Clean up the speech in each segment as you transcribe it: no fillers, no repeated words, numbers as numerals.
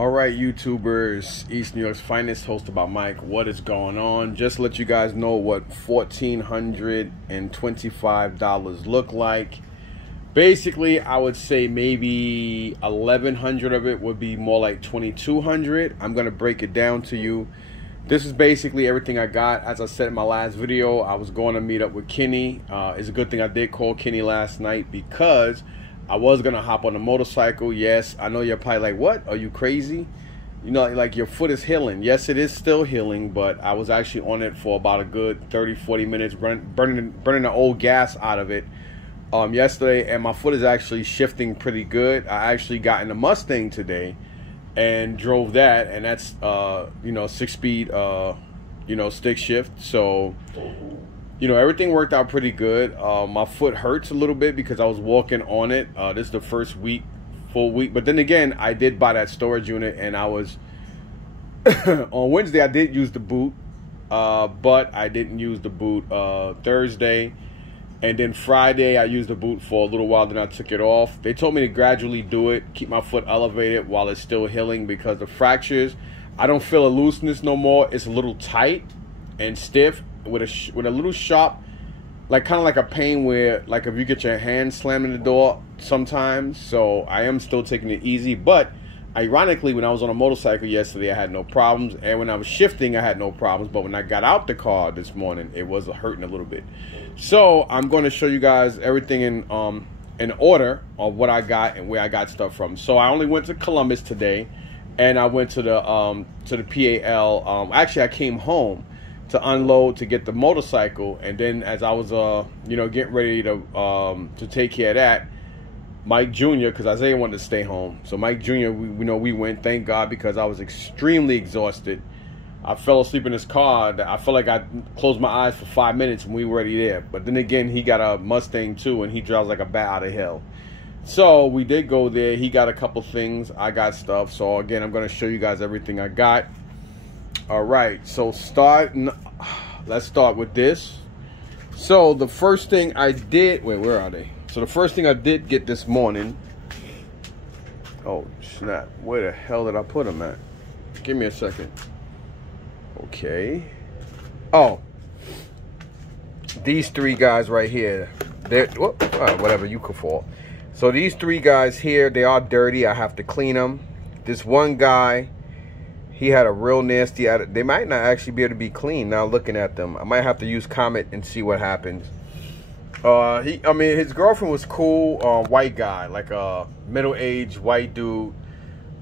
Alright, YouTubers, East New York's finest, hosted by Mike. What is going on? Just to let you guys know what $1,425 look like. Basically, I would say maybe 1,100 of it would be more like 2,200. I'm going to break it down to you. This is basically everything I got. As I said in my last video, I was going to meet up with Kenny. It's a good thing I did call Kenny last night because I was going to hop on a motorcycle. Yes, I know you're probably like, what? Are you crazy? You know, like your foot is healing. Yes, it is still healing, but I was actually on it for about a good 30-40 minutes, burning the old gas out of it yesterday, and my foot is actually shifting pretty good. I actually got in the Mustang today and drove that, and that's, 6-speed, stick shift. So, everything worked out pretty good. My foot hurts a little bit because I was walking on it. This is the first full week. But then again, I did buy that storage unit, and I was on Wednesday I did use the boot, but I didn't use the boot Thursday. And then Friday I used the boot for a little while, then I took it off. They told me to gradually do it, keep my foot elevated while it's still healing, because the fractures, I don't feel a looseness no more. It's a little tight and stiff, with a little sharp, like kind of like a pain where, like if you get your hand slammed in the door sometimes. So I am still taking it easy, but ironically, when I was on a motorcycle yesterday, I had no problems, and when I was shifting, I had no problems. But when I got out the car this morning, it was hurting a little bit. So I'm going to show you guys everything in order of what I got and where I got stuff from. So I only went to Columbus today, and I went to the PAL. Actually, I came home to unload to get the motorcycle, and then as I was getting ready to take care of that, Mike Jr., because Isaiah wanted to stay home, so Mike Jr., we went, thank God, because I was extremely exhausted. I fell asleep in his car. I felt like I closed my eyes for 5 minutes when we were already there. But then again, he got a Mustang too, and he drives like a bat out of hell. So we did go there. He got a couple things. I got stuff. So again, I'm going to show you guys everything I got. All right, so let's start with this. So the first thing I did, wait, where are they? So the first thing I did get this morning, oh snap, where the hell did I put them at? Give me a second. Okay. Oh, these three guys right here, they're, whatever, you could fall. So these three guys here, they are dirty. I have to clean them. This one guy, he had a real nasty attitude. They might not actually be able to be clean now looking at them. I might have to use Comet and see what happens. His girlfriend was cool, white guy, like a middle-aged white dude,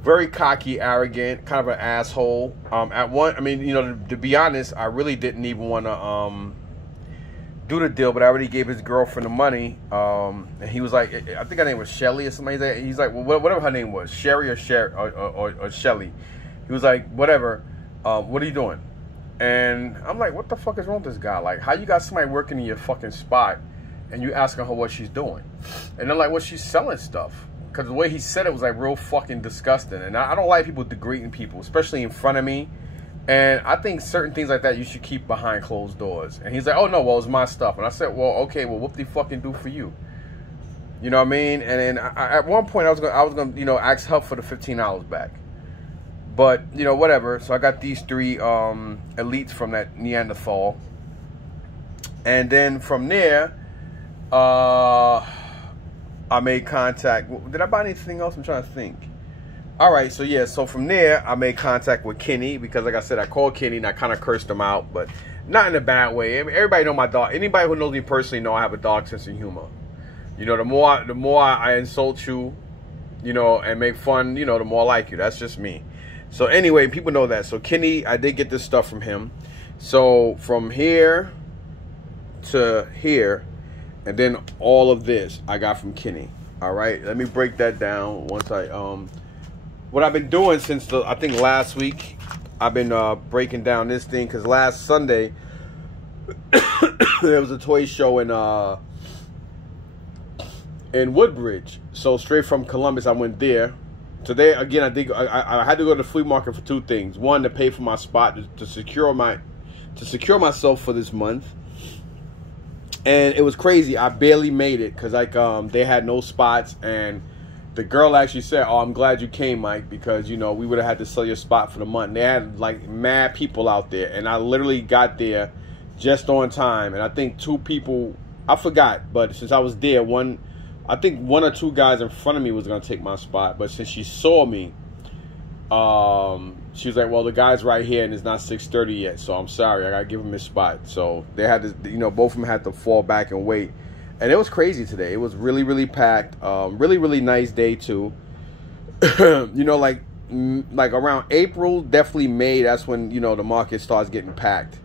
very cocky, arrogant, kind of an asshole. To be honest, I really didn't even want to do the deal, but I already gave his girlfriend the money. And he was like, I think her name was Shelly or something like that. He's like, well, whatever her name was, Sherry or Shelly. He was like, whatever, what are you doing? And I'm like, what the fuck is wrong with this guy? Like, how you got somebody working in your fucking spot and you asking her what she's doing? And they're like, well, she's selling stuff. Because the way he said it was like real fucking disgusting. And I don't like people degrading people, especially in front of me. And I think certain things like that you should keep behind closed doors. And he's like, oh no, well, it's my stuff. And I said, well, okay, well, what do you fucking do for you? You know what I mean? And then at one point I was gonna ask help for the $15 back. But whatever. So I got these three elites from that Neanderthal. And then from there, I made contact. Did I buy anything else? I'm trying to think. All right, so yeah, so from there, I made contact with Kenny because, like I said, I called Kenny and I kind of cursed him out, but not in a bad way. I mean, everybody know my dog. Anybody who knows me personally know I have a dog sense of humor. The more I insult you, and make fun, the more I like you. That's just me. So anyway, people know that. So Kenny, I did get this stuff from him. So from here to here, and then all of this I got from Kenny. All right, let me break that down. Once what I've been doing since I think last week, I've been breaking down this thing, because last Sunday there was a toy show in Woodbridge. So straight from Columbus, I went there. Today again, I had to go to the flea market for two things. One, to pay for my spot to secure myself for this month. And it was crazy. I barely made it because they had no spots, and the girl actually said, "Oh, I'm glad you came, Mike, because, you know, we would have had to sell your spot for the month." And they had like mad people out there, and I literally got there just on time. And I think 2 people, I forgot, but since I was there, I think 1 or 2 guys in front of me was gonna take my spot, but since she saw me, she was like, "Well, the guy's right here, and it's not 6:30 yet, so I'm sorry, I gotta give him his spot." So they had to, you know, both of them had to fall back and wait. And it was crazy today. It was really, really packed. Really, really nice day too. You know, like around April, definitely May. That's when, you know, the market starts getting packed.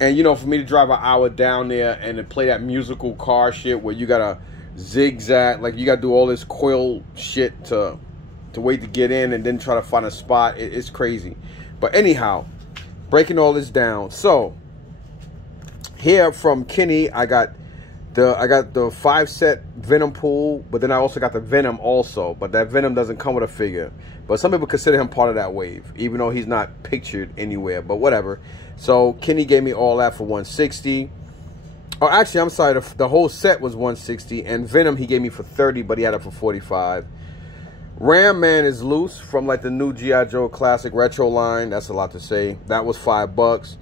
And, you know, for me to drive an hour down there and to play that musical car shit where you gotta zigzag, like you gotta do all this coil shit to wait to get in and then try to find a spot. It's crazy. But anyhow, breaking all this down. So here from Kenny, I got the 5-set Venom pool, but then I also got the Venom also. But that Venom doesn't come with a figure. But some people consider him part of that wave, even though he's not pictured anywhere. But whatever. So Kenny gave me all that for $160. Oh, actually, I'm sorry. The whole set was $160, and Venom he gave me for $30, but he had it for $45. Ram Man is loose from like the new G.I. Joe Classic Retro line. That's a lot to say. That was $5.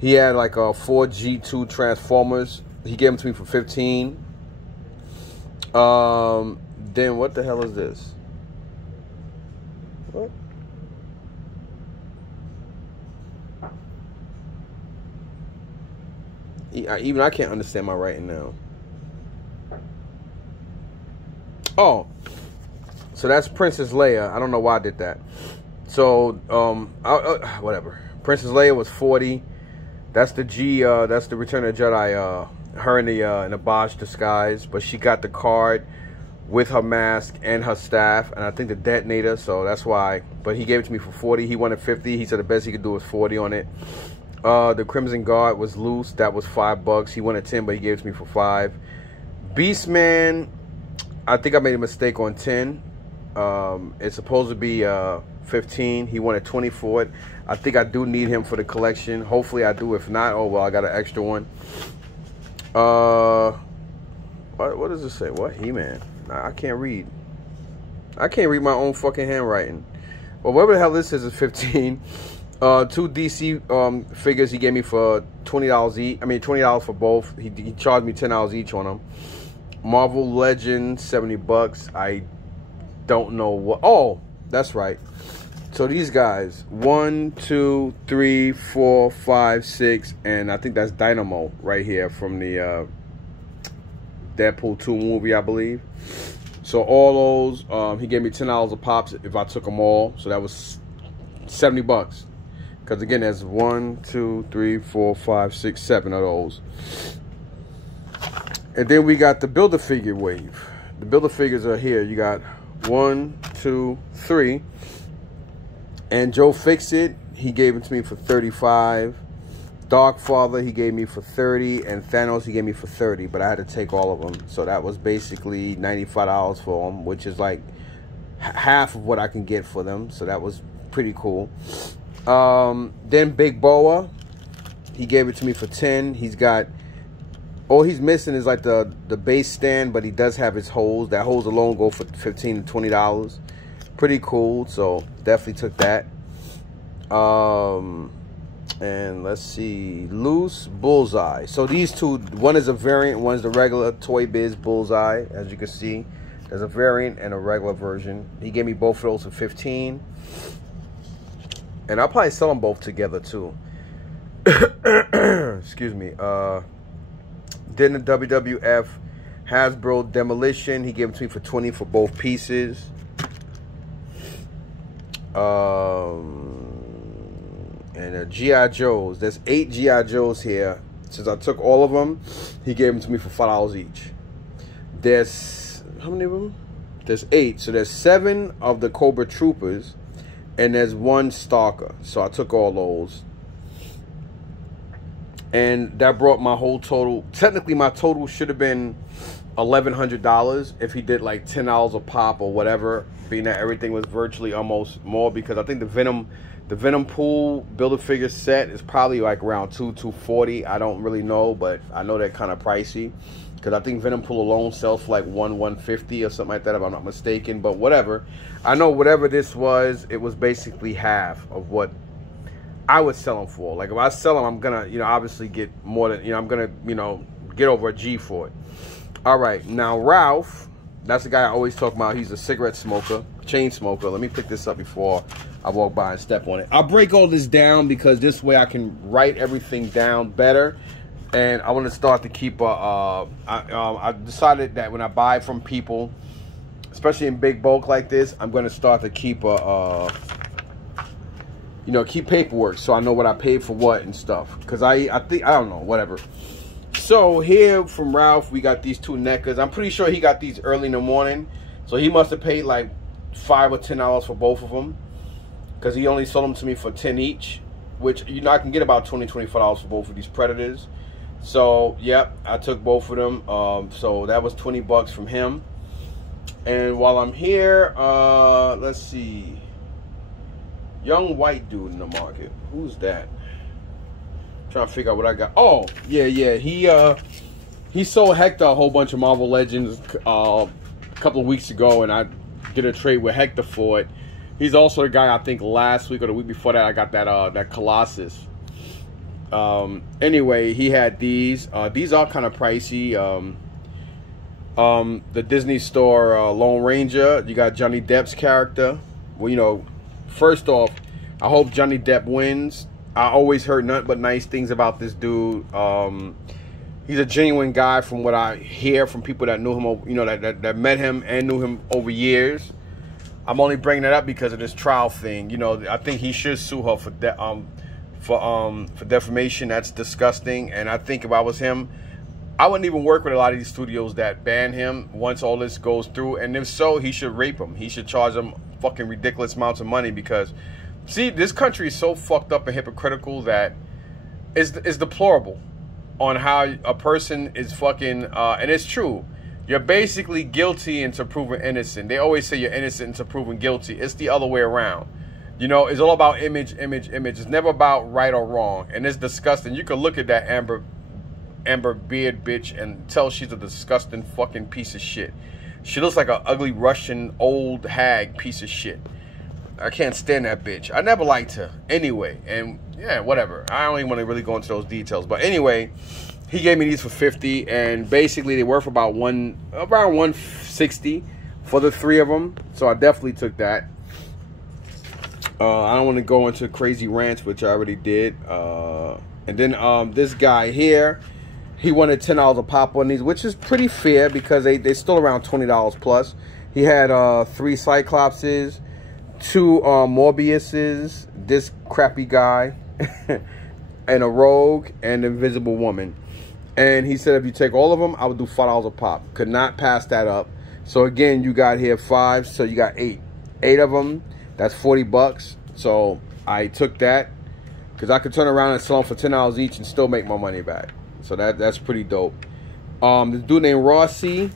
He had like 4 G2 Transformers. He gave them to me for $15. Then what the hell is this? What? Even I can't understand my writing now. Oh, so that's Princess Leia. I don't know why I did that. So whatever. Princess Leia was $40. That's the that's the Return of the Jedi. Her in the Bosch disguise, but she got the card with her mask and her staff, and I think the detonator. So that's why. But he gave it to me for $40. He wanted $50. He said the best he could do was $40 on it. The Crimson Guard was loose. That was $5. He wanted $10, but he gave it to me for $5. Beastman, I think I made a mistake on $10. It's supposed to be $15. He wanted $20 for it. I think I do need him for the collection. Hopefully I do. If not, oh well, I got an extra one. What does it say? What? He-Man? I can't read. I can't read my own fucking handwriting. Well, whatever the hell this is 15. 2 DC figures he gave me for $20 each. I mean $20 for both. He charged me $10 each on them. Marvel Legends, $70. I don't know what. Oh, that's right. So these guys, 1, 2, 3, 4, 5, 6, and I think that's Dynamo right here from the Deadpool 2 movie, I believe. So all those, he gave me $10 a pop if I took them all. So that was $70. Because again, there's 1, 2, 3, 4, 5, 6, 7 of those. And then we got the Build-A-Figure wave. The Build-A-Figures are here. You got 1, 2, 3. And Joe Fix-It, he gave it to me for $35. Darkfather, he gave me for $30. And Thanos, he gave me for $30. But I had to take all of them. So that was basically $95 for them, which is like half of what I can get for them. So that was pretty cool. Then Big Boa, he gave it to me for $10. He's got, all he's missing is like the base stand, but he does have his holes. That holes alone go for $15 to $20. Pretty cool, so definitely took that. And let's see, loose Bullseye. So these two, one is a variant, one is the regular Toy Biz Bullseye. As you can see, there's a variant and a regular version. He gave me both of those for $15. And I'll probably sell them both together too. Excuse me. Then the WWF Hasbro Demolition, he gave it to me for $20 for both pieces. And G.I. Joes. There's 8 G.I. Joes here. Since I took all of them, he gave them to me for $5 each. There's, how many of them? There's 8. So there's 7 of the Cobra Troopers. And there's 1 Stalker. So I took all those. And that brought my whole total. Technically, my total should have been $1,100 if he did like $10 a pop or whatever. Being that everything was virtually almost more, because I think the Venom pool Build-A-Figure set is probably like around $240. I don't really know, but I know they're kind of pricey. because I think Venom Pool alone sells for like 150 or something like that, if I'm not mistaken. But whatever, I know whatever this was, it was basically half of what I would sell them for. Like if I sell them, I'm gonna, you know, obviously get more than, you know, I'm gonna, you know, get over a G for it. All right, now Ralph, that's the guy I always talk about. He's a cigarette smoker, chain smoker. Let me pick this up before I walk by and step on it. I'll break all this down because this way I can write everything down better. And I want to start to keep I decided that when I buy from people, especially in big bulk like this, I'm going to start to keep you know, keep paperwork so I know what I paid for what and stuff. Because I think, I don't know, whatever. So here from Ralph, we got these two NECAs. I'm pretty sure he got these early in the morning. So he must have paid like $5 or $10 for both of them. Because he only sold them to me for 10 each. Which, you know, I can get about $20, $25 for both of these Predators. So, yep, I took both of them. So that was 20 bucks from him. And while I'm here, let's see. Young white dude in the market. Who's that? Trying to figure out what I got. Oh, yeah. He sold Hector a whole bunch of Marvel Legends a couple of weeks ago, and I did a trade with Hector for it. He's also the guy I think last week or the week before that I got that Colossus. Anyway, he had these. These are kind of pricey. The Disney Store Lone Ranger. You got Johnny Depp's character. Well, you know, first off, I hope Johnny Depp wins. I always heard nothing but nice things about this dude. He's a genuine guy from what I hear from people that knew him, you know, that met him and knew him over years. I'm only bringing it up because of this trial thing. You know, I think he should sue her for defamation. That's disgusting. And I think if I was him, I wouldn't even work with a lot of these studios that ban him once all this goes through. And if so, he should rape him. He should charge them fucking ridiculous amounts of money because, see, this country is so fucked up and hypocritical that is deplorable on how a person is fucking, and it's true. You're basically guilty until proven innocent. They always say you're innocent until proven guilty. It's the other way around. You know, it's all about image. It's never about right or wrong. And it's disgusting. You can look at that Amber Beard bitch and tell she's a disgusting fucking piece of shit. She looks like an ugly Russian old hag piece of shit. I can't stand that bitch. I never liked her anyway. And yeah, whatever. I don't even want to really go into those details. But anyway, he gave me these for 50, and basically they were for around 160 for the three of them. So I definitely took that. I don't want to go into crazy rants, which I already did. And then this guy here, he wanted $10 a pop on these, which is pretty fair because they're still around $20 plus. He had 3 Cyclopses, 2 Morbiuses, this crappy guy, and a Rogue, and Invisible Woman. And he said if you take all of them, I would do $5 a pop. Could not pass that up. So again, you got here 5, so you got 8. 8 of them, that's 40 bucks. So I took that because I could turn around and sell them for $10 each and still make my money back. So that's pretty dope. This dude named Rossi,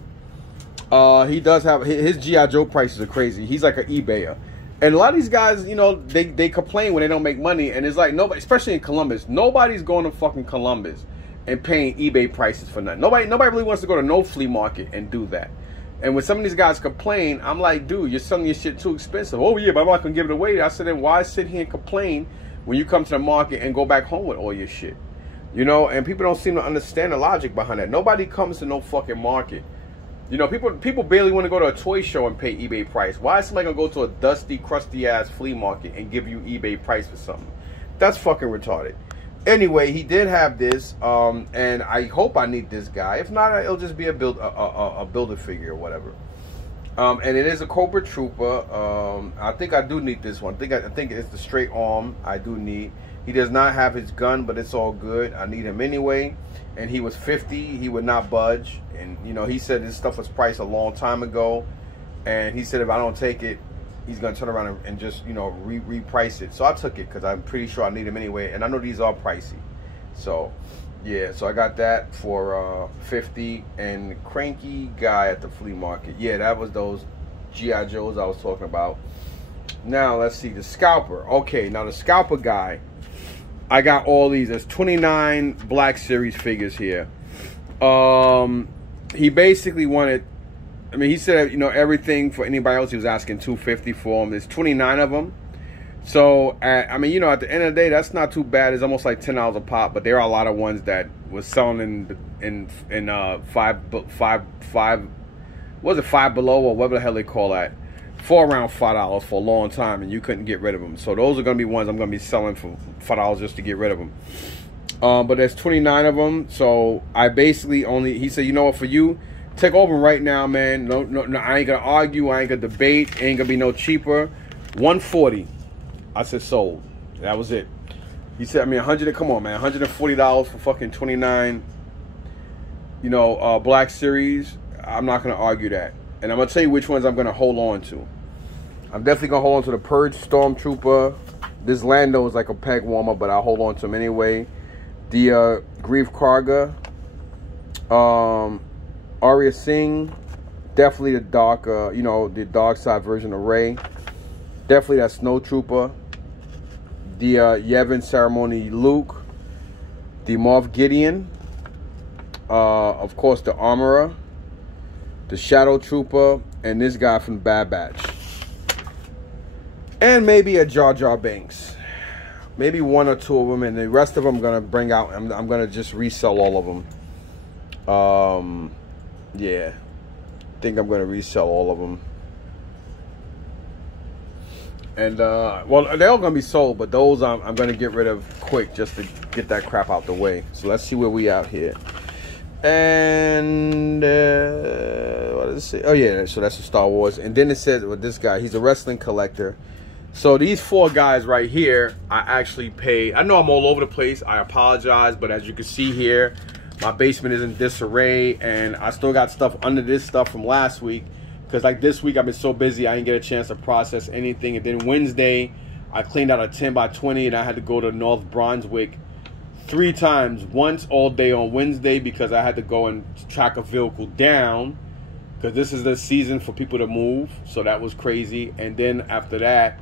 he does have, his G.I. Joe prices are crazy. He's like an eBayer. And a lot of these guys, you know, they complain when they don't make money. And it's like, nobody, especially in Columbus, nobody's going to fucking Columbus and paying eBay prices for nothing. Nobody really wants to go to no flea market and do that. And when some of these guys complain, I'm like, dude, you're selling your shit too expensive. Oh yeah, but I'm not gonna give it away. I said, then why sit here and complain when you come to the market and go back home with all your shit? You know, and people don't seem to understand the logic behind that. Nobody comes to no fucking market. You know, people barely want to go to a toy show and pay eBay price. Why is somebody gonna go to a dusty, crusty ass flea market and give you eBay price for something? That's fucking retarded. Anyway, he did have this, and I hope I need this guy. If not, it'll just be a builder figure or whatever. And it is a Cobra Trooper. I think I do need this one. I think it's the straight arm I do need. He does not have his gun, but it's all good. I need him anyway. And he was 50. He would not budge. And you know, he said this stuff was priced a long time ago. And he said if I don't take it, he's gonna turn around and just, you know, reprice it. So I took it because I'm pretty sure I need him anyway, and I know these are pricey. So yeah, so I got that for 50. And cranky guy at the flea market, yeah, that was those G.I. Joes I was talking about. Now let's see, the scalper. Okay, now the scalper guy, I got all these. There's 29 Black Series figures here. he basically wanted, I mean, he said, you know, everything for anybody else, he was asking $250 for them. There's 29 of them. So, I mean, you know, at the end of the day, that's not too bad. It's almost like $10 a pop, but there are a lot of ones that was selling in five below, or whatever the hell they call that, for around $5 for a long time, and you couldn't get rid of them. So those are going to be ones I'm going to be selling for $5 just to get rid of them. But there's 29 of them, so I basically only, he said, you know what, for you, take over right now, man. No, I ain't gonna argue, I ain't gonna debate, ain't gonna be no cheaper. 140. I said sold. That was it. He said, I mean, 100. Come on, man, $140 for fucking 29. You know, Black Series. I'm not gonna argue that, and I'm gonna tell you which ones I'm gonna hold on to. I'm definitely gonna hold on to the Purge Stormtrooper. This Lando is like a peg warmer, but I'll hold on to him anyway. The Grief Karga. Arya Singh, definitely the dark, you know, the dark side version of Rey. Definitely that Snow Trooper. The Yavin Ceremony Luke. The Moff Gideon. Of course, the Armorer. The Shadow Trooper. And this guy from Bad Batch. And maybe a Jar Jar Binks. Maybe one or two of them. And the rest of them I'm going to bring out. I'm going to just resell all of them. Yeah, I think I'm going to resell all of them. And, well, they're all going to be sold, but those I'm going to get rid of quick just to get that crap out the way. So let's see where we out here. And, what does it say? Oh, yeah, so that's the Star Wars. And then it says, with this guy, he's a wrestling collector. So these four guys right here, I actually paid. I know I'm all over the place. I apologize, but as you can see here, my basement is in disarray, and I still got stuff under this stuff from last week. Because like this week, I've been so busy, I didn't get a chance to process anything. And then Wednesday, I cleaned out a 10 by 20, and I had to go to North Brunswick 3 times. Once all day on Wednesday, because I had to go and track a vehicle down. Because this is the season for people to move. So that was crazy. And then after that,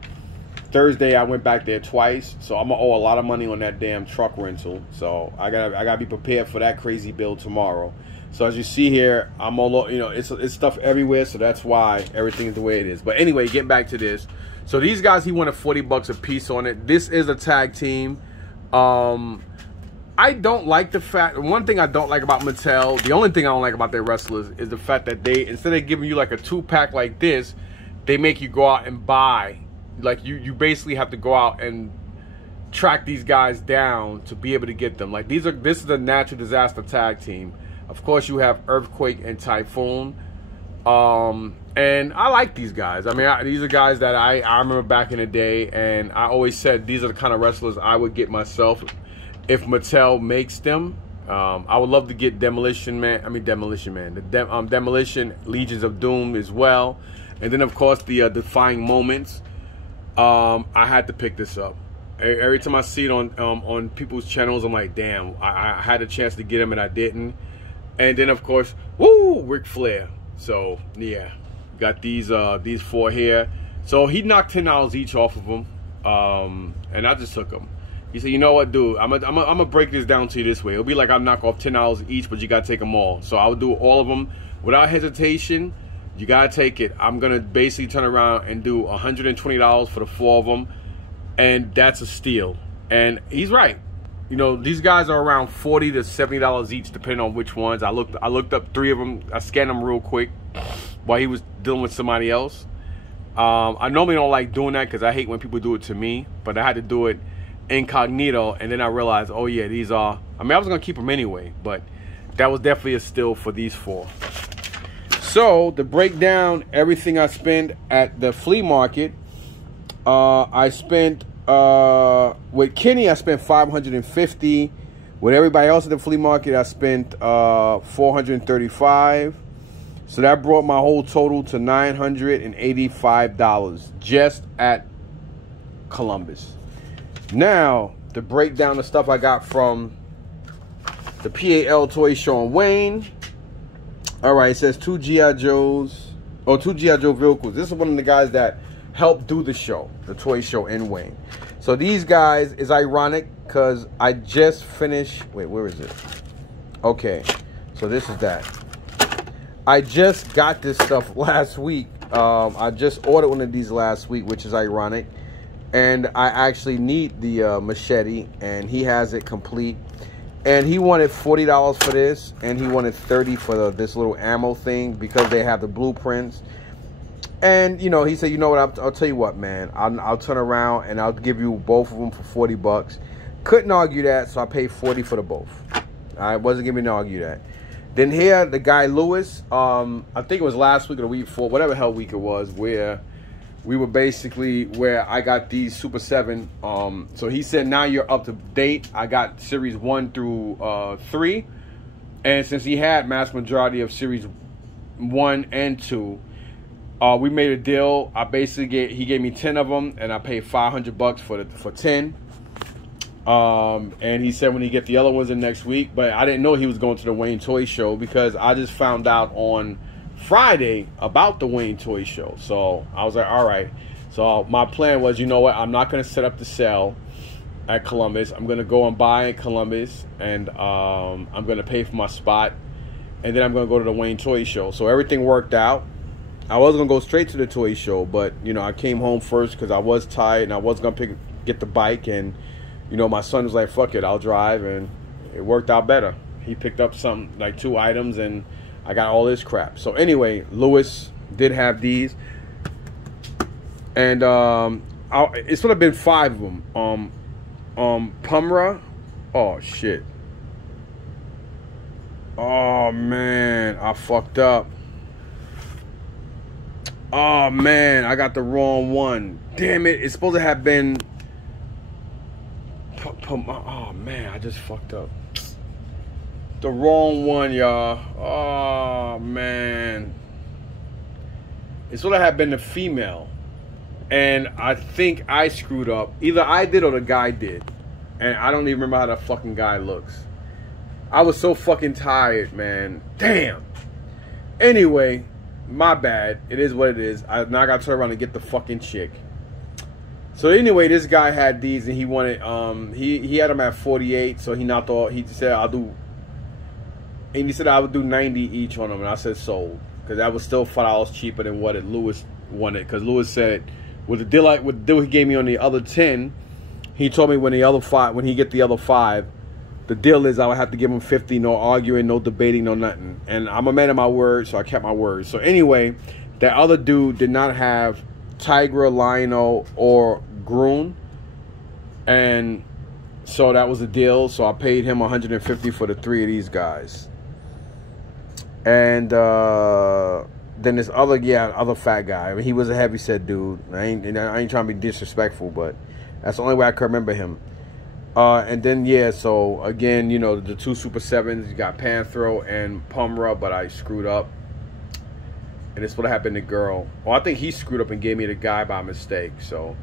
Thursday, I went back there twice, so I'm gonna owe a lot of money on that damn truck rental. So I gotta be prepared for that crazy bill tomorrow. So as you see here, I'm all, you know, it's stuff everywhere, so that's why everything is the way it is. But anyway, getting back to this, so these guys, he wanted $40 a piece on it. This is a tag team. I don't like the fact. One thing I don't like about Mattel, the only thing I don't like about their wrestlers is the fact that they, instead of giving you like a 2-pack like this, they make you go out and buy. Like you basically have to go out and track these guys down to be able to get them. Like this is a natural disaster tag team. Of course, you have Earthquake and Typhoon, and I like these guys. I mean, these are guys that I remember back in the day, and I always said these are the kind of wrestlers I would get myself if Mattel makes them. I would love to get Demolition Man. The Demolition Legions of Doom as well, and then of course the Defying Moments. I had to pick this up. Every time I see it on people's channels, I'm like, damn, I had a chance to get them and I didn't. And then of course, woo, Ric Flair. So yeah, got these 4 here. So he knocked $10 each off of them, and I just took them. He said, you know what, dude, I'm gonna break this down to you this way. It'll be like I knock off $10 each, but you gotta take them all. So I would do all of them without hesitation. You gotta take it. I'm gonna basically turn around and do $120 for the 4 of them, and that's a steal. And he's right. You know, these guys are around $40 to $70 each, depending on which ones. I looked up 3 of them. I scanned them real quick while he was dealing with somebody else. I normally don't like doing that because I hate when people do it to me, but I had to do it incognito, and then I realized, oh yeah, these are. I mean, I was gonna keep them anyway, but that was definitely a steal for these 4. So to break down everything I spent at the flea market, I spent with Kenny, I spent $550. With everybody else at the flea market, I spent $435. So that brought my whole total to $985 just at Columbus. Now to break down the stuff I got from the PAL Toy Show in Wayne. All right, it says 2 G.I. Joes, or 2 G.I. Joe vehicles. This is one of the guys that helped do the show, the toy show in Wayne. So these guys is ironic because I just finished, wait, where is it? Okay, so this is that. I just got this stuff last week. I just ordered one of these last week, which is ironic. And I actually need the machete, and he has it complete. And he wanted $40 for this, and he wanted $30 for this little ammo thing because they have the blueprints. And, you know, he said, you know what, I'll tell you what, man. I'll turn around, and I'll give you both of them for 40 bucks. Couldn't argue that, so I paid 40 for the both. I wasn't giving to argue that. Then here, the guy Lewis, I think it was last week or the week before, whatever hell week it was, where we were basically where I got these Super 7. So he said, now you're up to date. I got Series 1 through 3. And since he had mass majority of Series 1 and 2, we made a deal. He gave me 10 of them, and I paid $500 for 10. And he said when he get the other ones in next week, but I didn't know he was going to the Wayne Toy Show because I just found out on Friday about the Wayne Toy Show. So I was like, all right. So my plan was, you know what, I'm not going to set up the sale at Columbus. I'm going to go and buy in Columbus, and I'm going to pay for my spot, and then I'm going to go to the Wayne Toy Show. So everything worked out. I was going to go straight to the toy show, but, you know, I came home first because I was tired, and I was going to get the bike, and, you know, my son was like, fuck it, I'll drive, and it worked out better. He picked up something, like 2 items, and I got all this crap. So anyway, Lewis did have these, and it's sort of been 5 of them. Pumra, oh shit. Oh man, I fucked up. Oh man, I got the wrong one. Damn it, it's supposed to have been. Oh man, I just fucked up. The wrong one, y'all. Oh man. It's supposed to have been the female. And I think I screwed up. Either I did or the guy did. And I don't even remember how the fucking guy looks. I was so fucking tired, man. Damn. Anyway, my bad. It is what it is. Now I gotta turn around and get the fucking chick. So anyway, this guy had these, and he wanted he had them at 48. So he knocked off. He said I'll do, and he said I would do 90 each on them, and I said sold, because that was still $5 cheaper than what Lewis wanted. Because Lewis said with the deal he gave me on the other 10, he told me when he get the other 5, the deal is I would have to give him 50, no arguing, no debating, no nothing. And I'm a man of my word, so I kept my word. So anyway, that other dude did not have Tigra, Lionel, or Groon, and so that was the deal. So I paid him $150 for the 3 of these guys. And then this other fat guy. I mean, he was a heavyset dude. I ain't trying to be disrespectful, but that's the only way I can remember him. And then yeah, so again, you know, the 2 Super 7s, you got Panthro and Pumra, but I screwed up. And it's what happened to girl. Well, I think he screwed up and gave me the guy by mistake. So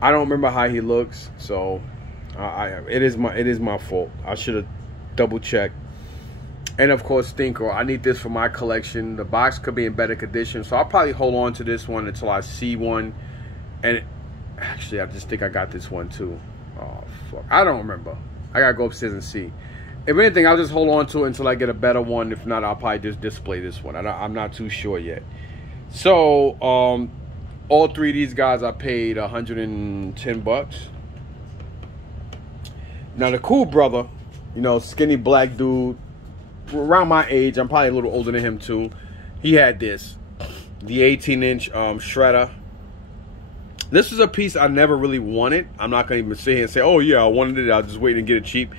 I don't remember how he looks. So it is my fault. I should have double checked. And of course, Stinker. I need this for my collection. The box could be in better condition, so I'll probably hold on to this one until I see one. And actually, I just think I got this one too. Oh fuck, I don't remember. I gotta go upstairs and see. If anything, I'll just hold on to it until I get a better one. If not, I'll probably just display this one. I'm not too sure yet. So, all 3 of these guys I paid $110. Now, the cool brother, you know, skinny black dude, around my age, I'm probably a little older than him too. He had this, the 18-inch shredder. This is a piece I never really wanted. I'm not gonna even sit here and say, oh yeah, I wanted it, I'll just wait and get it cheap.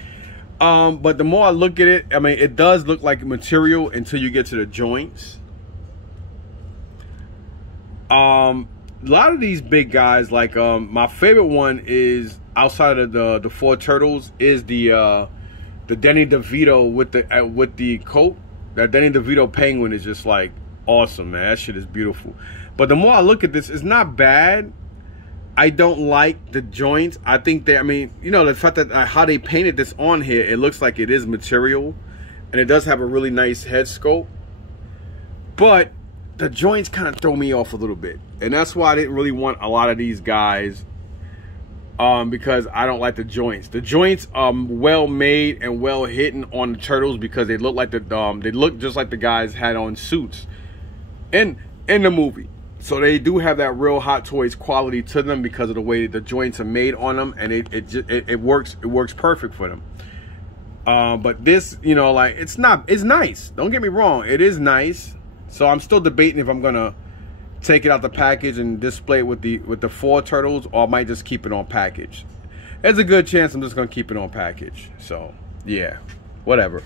But the more I look at it, I mean, it does look like material until you get to the joints. A lot of these big guys, like my favorite one is, outside of the 4 turtles, is the Danny Devito with the coat. That Danny Devito penguin is just like awesome, man. That shit is beautiful. But the more I look at this, it's not bad. I don't like the joints. I think I mean, you know, the fact that how they painted this on here, it looks like it is material, and it does have a really nice head sculpt. But the joints kind of throw me off a little bit, and that's why I didn't really want a lot of these guys because I don't like the joints. The joints are well made and well hidden on the turtles because they look like they look just like the guys had on suits in the movie. So they do have that real Hot Toys quality to them because of the way the joints are made on them, and it works perfect for them. But this, you know, like it's nice. Don't get me wrong, it is nice. So I'm still debating if I'm gonna take it out the package and display it with the 4 turtles, or I might just keep it on package. There's a good chance I'm just gonna keep it on package. So yeah, whatever.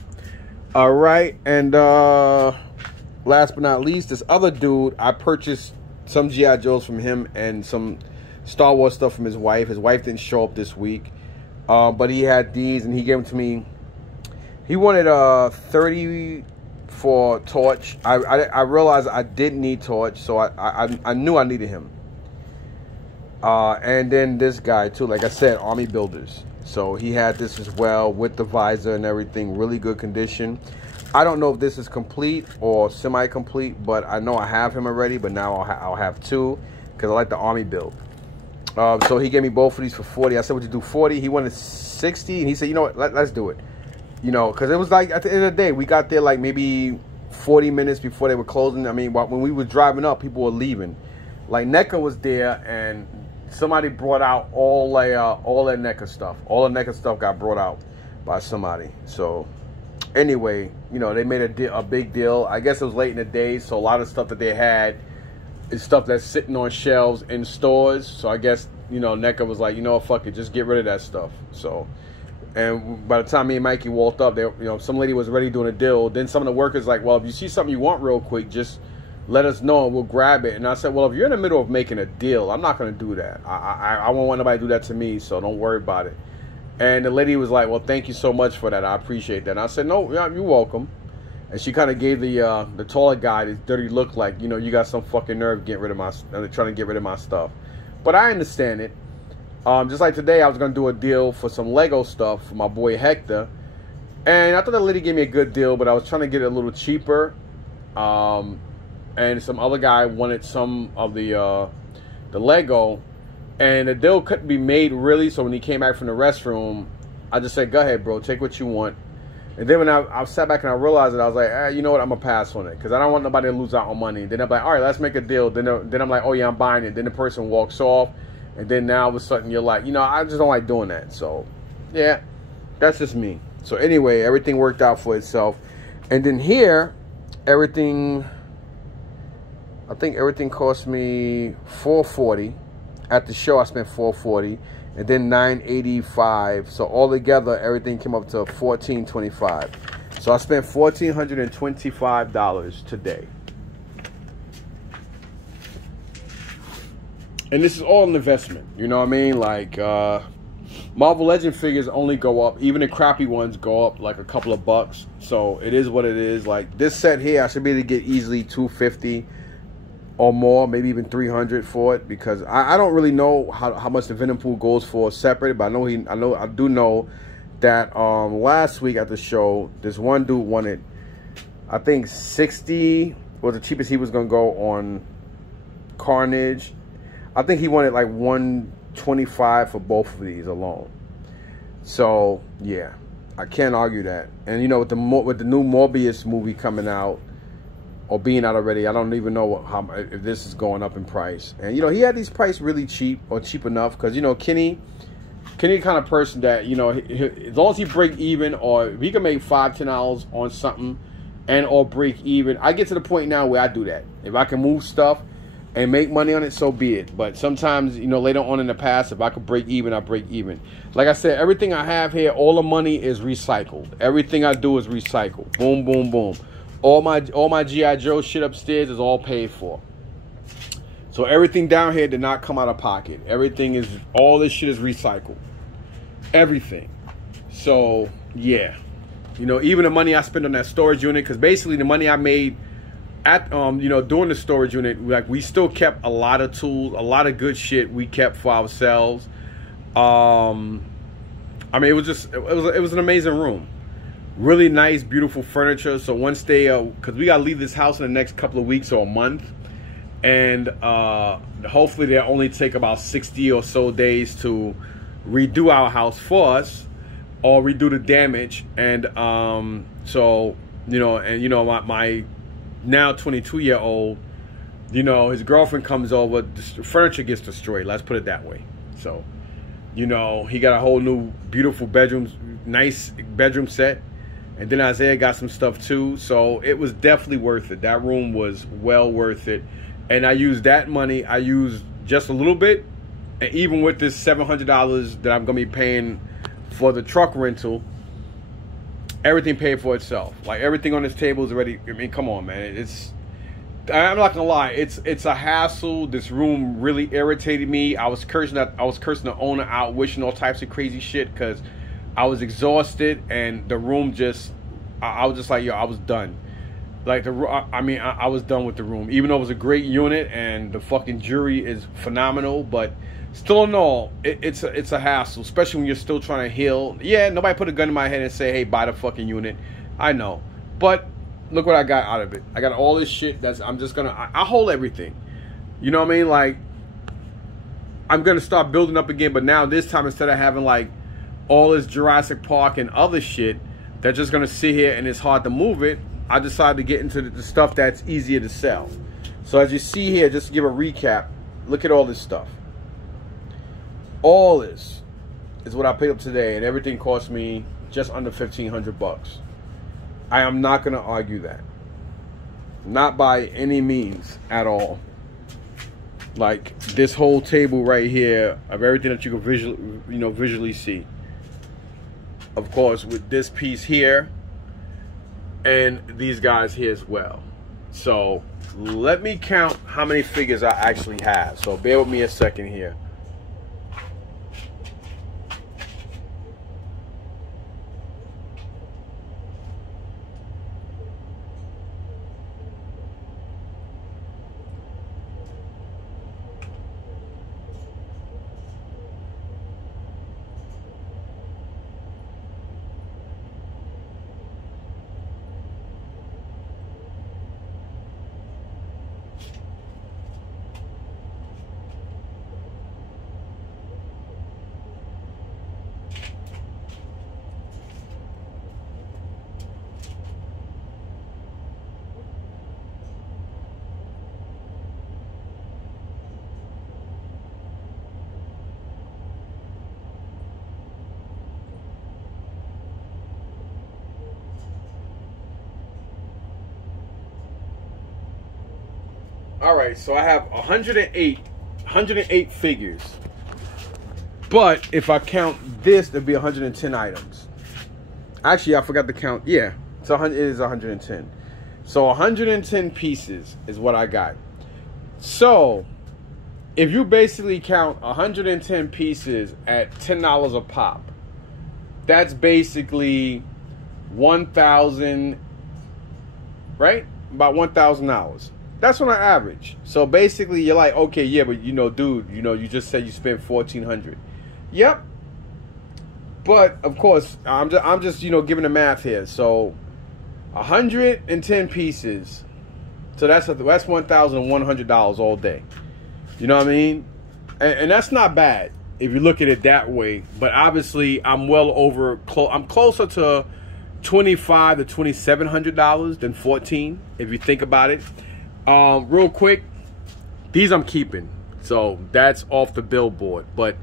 All right, and last but not least, this other dude, I purchased some G.I. Joes from him and some Star Wars stuff from his wife. His wife didn't show up this week, but he had these and he gave them to me. He wanted 30 for Torch. I realized I didn't need Torch, so I knew I needed him. And then this guy too, like I said, Army Builders. So he had this as well with the visor and everything, really good condition. I don't know if this is complete or semi-complete, but I know I have him already, but now I'll have 2 because I like the Army build. So he gave me both of these for 40. I said, would you do 40? He wanted 60, and he said, you know what, let's do it. You know, because it was like, at the end of the day, we got there like maybe 40 minutes before they were closing. I mean, when we were driving up, people were leaving. Like, NECA was there, and somebody brought out all that NECA stuff. All the NECA stuff got brought out by somebody. So anyway, you know, they made a big deal. I guess it was late in the day, so a lot of stuff that they had is stuff that's sitting on shelves in stores. So I guess, you know, NECA was like, you know what, fuck it, just get rid of that stuff. So, and by the time me and Mikey walked up, there, you know, some lady was already doing a deal. Then some of the workers like, well, if you see something you want real quick, just let us know and we'll grab it. And I said, well, if you're in the middle of making a deal, I'm not going to do that. I won't want nobody to do that to me, so don't worry about it. And the lady was like, well, thank you so much for that. I appreciate that. And I said, no, yeah, you're welcome. And she kind of gave the taller guy this dirty look like, you know, you got some fucking nerve getting rid of trying to get rid of my stuff. But I understand it. Just like today, I was going to do a deal for some Lego stuff for my boy Hector. And I thought the lady gave me a good deal, but I was trying to get it a little cheaper. And some other guy wanted some of the Lego. And the deal couldn't be made really, so when he came back from the restroom, I just said, go ahead, bro, take what you want. And then when I sat back and I realized it, I was like, you know what, I'm going to pass on it. Because I don't want nobody to lose out on money. Then I'm like, all right, let's make a deal. Then I'm like, oh, yeah, I'm buying it. Then the person walks off. And then now all of a sudden you're like, you know, I just don't like doing that. So, yeah, that's just me. So anyway, everything worked out for itself. And then here, everything, I think everything cost me $440. At the show, I spent $440, and then $985. So altogether, everything came up to $1,425. So I spent $1,425 today. And this is all an investment. You know what I mean? Like Marvel Legend figures only go up. Even the crappy ones go up like a couple of bucks. So it is what it is. Like this set here, I should be able to get easily $250. Or more, maybe even $300 for it, because I don't really know how much the Venom Pool goes for separate, but I do know that last week at the show, this one dude wanted, I think 60 was the cheapest he was gonna go on Carnage. I think he wanted like 125 for both of these alone. So yeah, I can't argue that. And you know, with the new Morbius movie coming out, or being out already, I don't even know if this is going up in price. And you know, he had these priced really cheap or cheap enough, because you know, Kenny kind of person that, you know, as long as he break even, or if he can make $5-10 on something and or break even, I get to the point now where I do that. If I can move stuff and make money on it, so be it. But sometimes, you know, later on in the past, if I could break even, I break even. Like I said, everything I have here, all the money is recycled. Everything I do is recycled. Boom, boom, boom. All my G.I. Joe shit upstairs is all paid for. So everything down here did not come out of pocket. Everything is, all this shit is recycled. Everything. So, yeah. You know, even the money I spent on that storage unit, because basically the money I made at, you know, doing the storage unit, like, we still kept a lot of tools, a lot of good shit we kept for ourselves. I mean, it was just, it was an amazing room. Really nice, beautiful furniture. So once they, because we got to leave this house in the next couple of weeks or a month. And hopefully they'll only take about 60 or so days to redo our house for us or redo the damage. And so, you know, and you know, my now 22-year-old, you know, his girlfriend comes over, the furniture gets destroyed, let's put it that way. So, you know, he got a whole new beautiful bedroom, nice bedroom set. And then Isaiah got some stuff too. So it was definitely worth it. That room was well worth it. And I used that money, I used just a little bit. And even with this $700 that I'm going to be paying for the truck rental, everything paid for itself. Like everything on this table is already, I mean, come on, man. I'm not gonna lie, it's a hassle. This room really irritated me. I was cursing the owner out, wishing all types of crazy shit because I was exhausted, and the room just, I was just like, yo, I was done. Like I was done with the room, even though it was a great unit and the fucking jewelry is phenomenal, but still in all, it's a hassle, especially when you're still trying to heal. Yeah, nobody put a gun in my head and say, hey, buy the fucking unit. I know, but look what I got out of it. I got all this shit I'm just gonna, I hold everything. You know what I mean? Like, I'm gonna start building up again, but now this time, instead of having like all this Jurassic Park and other shit that's just gonna sit here and it's hard to move it, I decided to get into the stuff that's easier to sell. So as you see here, just to give a recap, look at all this stuff. All this is what I picked up today, and everything cost me just under 1,500 bucks. I am not going to argue that. Not by any means at all. Like this whole table right here of everything that you can visually see. Of course, with this piece here and these guys here as well. So let me count how many figures I actually have. So bear with me a second here. All right, so I have 108 figures. But if I count this, there'd be 110 items. Actually, I forgot to count. Yeah, it is 110. So 110 pieces is what I got. So if you basically count 110 pieces at $10 a pop, that's basically 1,000, right? About $1,000. That's on an average. So basically, you're like, okay, yeah, but you know, dude, you know, you just said you spent $1,400. Yep. But of course, I'm just you know, giving the math here. So 110 pieces. So that's $1,100 all day. You know what I mean? And that's not bad if you look at it that way. But obviously, I'm well over. I'm closer to $2,500 to $2,700 than $14,000 if you think about it. Real quick, these I'm keeping, so that's off the billboard, but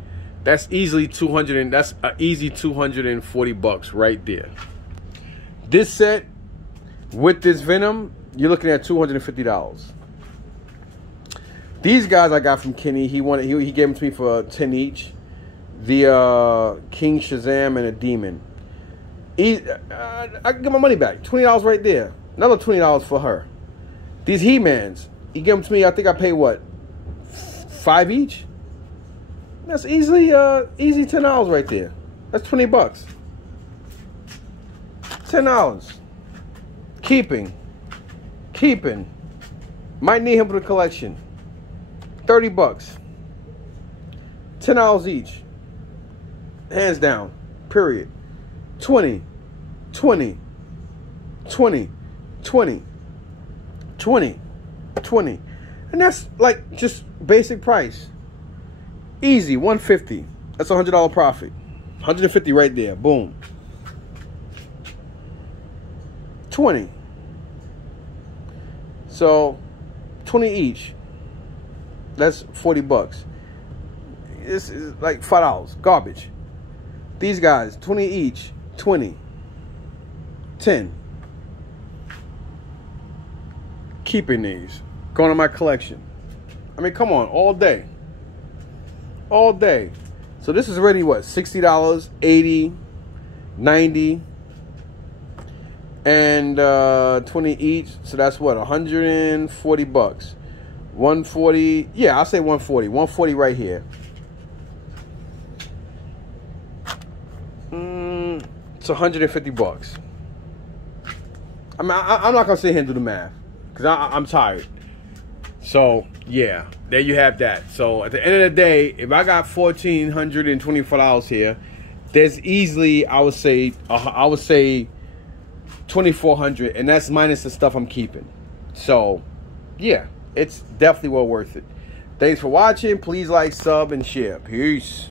that's easily that's an easy 240 bucks right there. This set with this Venom, you're looking at $250. These guys I got from Kenny. He gave them to me for 10 each. The King Shazam and a Demon. I can get my money back. $20 right there. Another $20 for her. These He-Mans, he gave them to me, I think I paid what, $5 each? That's easily easy $10 right there. That's 20 bucks. $10. Keeping. Might need him for the collection. 30 bucks. $10 each. Hands down. Period. 20. 20. 20. 20. 20. 20. And that's like just basic price. Easy, $150. That's $100 profit. 150 right there. Boom. 20. So 20 each. That's 40 bucks. This is like $5. Garbage. These guys, 20 each. 20. 10. Keeping these. Going to my collection. I mean, come on, all day. All day. So this is already what? $60, $80, $90, and 20 each. So that's what? 140 bucks. 140. Yeah, I'll say 140. 140 right here. It's 150 bucks. I'm not gonna sit here and do the math because I'm tired. So yeah, there you have that. So at the end of the day, if I got $1,424 here, there's easily I would say $2,400, and that's minus the stuff I'm keeping. So yeah, it's definitely well worth it. Thanks for watching. Please like, sub, and share. Peace.